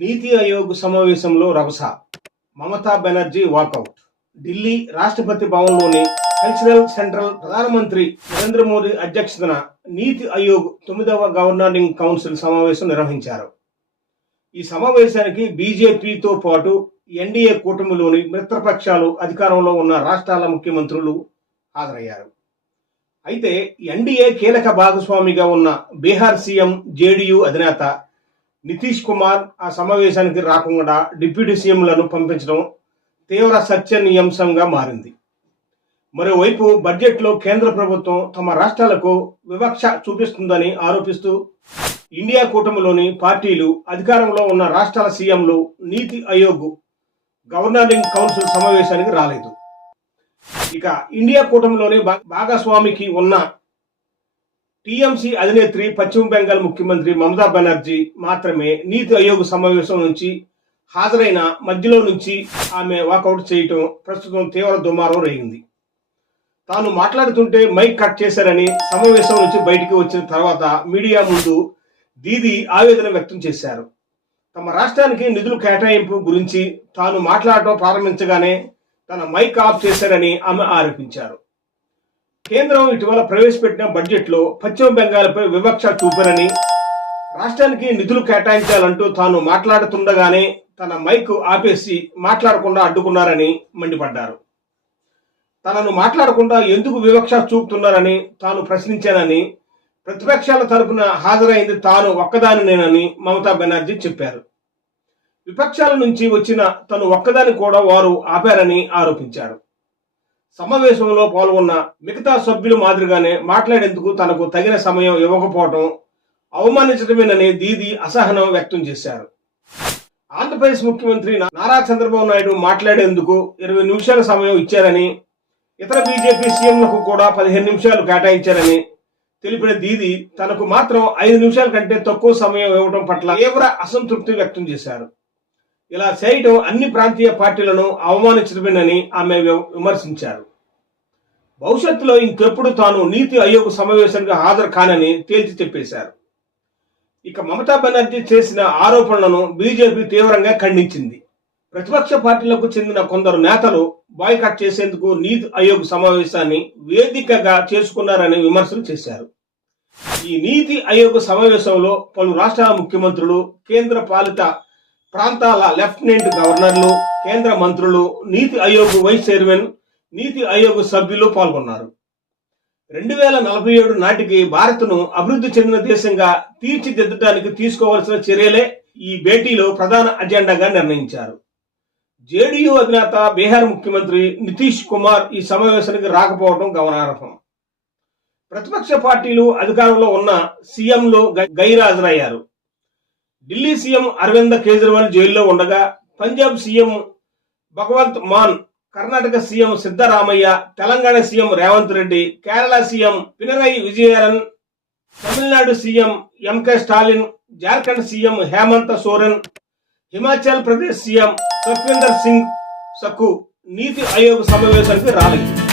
నీతి ఆయోగ్ సమావేశంలో రభస. మమతా బెనర్జీ వాకౌట్. ఢిల్లీ రాష్ట్రపతి భవన్లోని కల్చరల్ సెంట్రల్ ప్రధానమంత్రి నరేంద్ర మోదీ అధ్యక్షతన నీతి ఆయోగ్ తొమ్మిదవ గవర్నరింగ్ కౌన్సిల్ సమావేశం నిర్వహించారు. ఈ సమావేశానికి బీజేపీతో పాటు ఎన్డీఏ కూటమిలోని మిత్రపక్షాలు అధికారంలో ఉన్న రాష్ట్రాల ముఖ్యమంత్రులు హాజరయ్యారు. అయితే ఎన్డీఏ కీలక భాగస్వామిగా ఉన్న బీహార్ సీఎం జేడీయూ అధినేత నితీష్ కుమార్ ఆ సమావేశానికి రాకుండా డిప్యూటీ సీఎంలను పంపించడం తీవ్ర చర్చనీయాంశంగా మారింది. మరోవైపు బడ్జెట్లో కేంద్ర ప్రభుత్వం తమ రాష్ట్రాలకు వివక్ష చూపిస్తుందని ఆరోపిస్తూ ఇండియా కూటమిలోని పార్టీలు అధికారంలో ఉన్న రాష్ట్రాల సీఎంలు నీతి ఆయోగ్ గవర్నరింగ్ కౌన్సిల్ సమావేశానికి రాలేదు. ఇక ఇండియా కూటమిలోని భా- భాగస్వామికి ఉన్న టీఎంసీ అధినేత్రి పశ్చిమ బెంగాల్ ముఖ్యమంత్రి మమతా బెనర్జీ మాత్రమే నీతి ఆయోగ్ సమావేశం నుంచి హాజరైన మధ్యలో నుంచి ఆమె వాకౌట్ చేయటం ప్రస్తుతం తీవ్ర దుమారం రేగింది. తాను మాట్లాడుతుంటే మైక్ కట్ చేశారని సమావేశం నుంచి బయటికి వచ్చిన తర్వాత మీడియా ముందు దీది ఆవేదన వ్యక్తం చేశారు. తమ రాష్ట్రానికి నిధులు కేటాయింపు గురించి తాను మాట్లాడటం ప్రారంభించగానే తన మైక్ ఆఫ్ చేశారని ఆమె ఆరోపించారు. కేంద్రం ఇటీవల ప్రవేశపెట్టిన బడ్జెట్లో పశ్చిమ బెంగాల్పై వివక్ష చూపనని రాష్ట్రానికి నిధులు కేటాయించాలంటూ తాను మాట్లాడుతుండగానే తన మైక్ ఆపేసి మాట్లాడకుండా అడ్డుకున్నారని మండిపడ్డారు. తనను మాట్లాడకుండా ఎందుకు వివక్ష చూపుతున్నారని తాను ప్రశ్నించానని ప్రతిపక్షాల తరపున హాజరైంది తాను ఒక్కదానినేనని మమతా బెనర్జీ చెప్పారు. విపక్షాల నుంచి వచ్చిన తను ఒక్కదాని కూడా వారు ఆపారని ఆరోపించారు. సమావేశంలో పాల్గొన్న మిగతా సభ్యులు మాదిరిగానే మాట్లాడేందుకు తనకు తగిన సమయం ఇవ్వకపోవటం అవమానించడమేనని దీది అసహనం వ్యక్తం చేశారు. ఆంధ్రప్రదేశ్ ముఖ్యమంత్రి నారా చంద్రబాబు నాయుడు మాట్లాడేందుకు ఇరవై నిమిషాల సమయం ఇచ్చారని ఇతర బీజేపీ సీఎంలకు కూడా పదిహేను నిమిషాలు కేటాయించారని తెలిపిన దీది తనకు మాత్రం ఐదు నిమిషాల కంటే తక్కువ సమయం ఇవ్వడం పట్ల తీవ్ర అసంతృప్తి వ్యక్తం చేశారు. ఇలా చేయడం అన్ని ప్రాంతీయ పార్టీలను అవమానించడమేనని ఆమె విమర్శించారు. భవిష్యత్తులో ఇంకెప్పుడు తాను నీతి ఆయోగ్ సమావేశానికి హాజరు కానని తేల్చి చెప్పేశారు. ఇక మమతా బెనర్జీ చేసిన ఆరోపణలను బీజేపీ తీవ్రంగా ఖండించింది. ప్రతిపక్ష పార్టీలకు చెందిన కొందరు నేతలు బాయ్కాట్ చేసేందుకు నీతి ఆయోగ్ సమావేశాన్ని వేదికగా చేసుకున్నారని విమర్శలు చేశారు. ఈ నీతి ఆయోగ్ సమావేశంలో పలు రాష్ట్రాల ముఖ్యమంత్రులు కేంద్ర పాలిత ప్రాంతాల లెఫ్టినెంట్ గవర్నర్లు కేంద్ర మంత్రులు నీతి ఆయోగ్ వైస్ చైర్మన్ నీతి ఆయోగ్ సభ్యులు పాల్గొన్నారు. రెండు వేల నలభై ఏడు నాటికి భారత్ను అభివృద్ధి చెందిన దేశంగా తీర్చిదిద్దడానికి తీసుకోవాల్సిన చర్యలే ఈ భేటీలో ప్రధాన అజెండాగా నిర్ణయించారు. జేడీయూ అధినేత బీహార్ ముఖ్యమంత్రి నితీష్ కుమార్ ఈ సమావేశానికి రాకపోవడం గమనార్హం. ప్రతిపక్ష పార్టీలు అధికారంలో ఉన్న సీఎంలు గైరాజరయ్యారు. ఢిల్లీ సీఎం అరవింద్ కేజ్రీవాల్ జైల్లో ఉండగా Punjab CM Bhagwant Mann Karnataka CM Siddaramaiah Telangana CM Revanth Reddy Kerala CM Pinarayi Vijayan Tamil Nadu CM M K Stalin Jharkhand CM Hemant Soren Himachal Pradesh CM Sukhvinder Singh Sukhu NITI Aayog సమావేశానికి రాలేదు.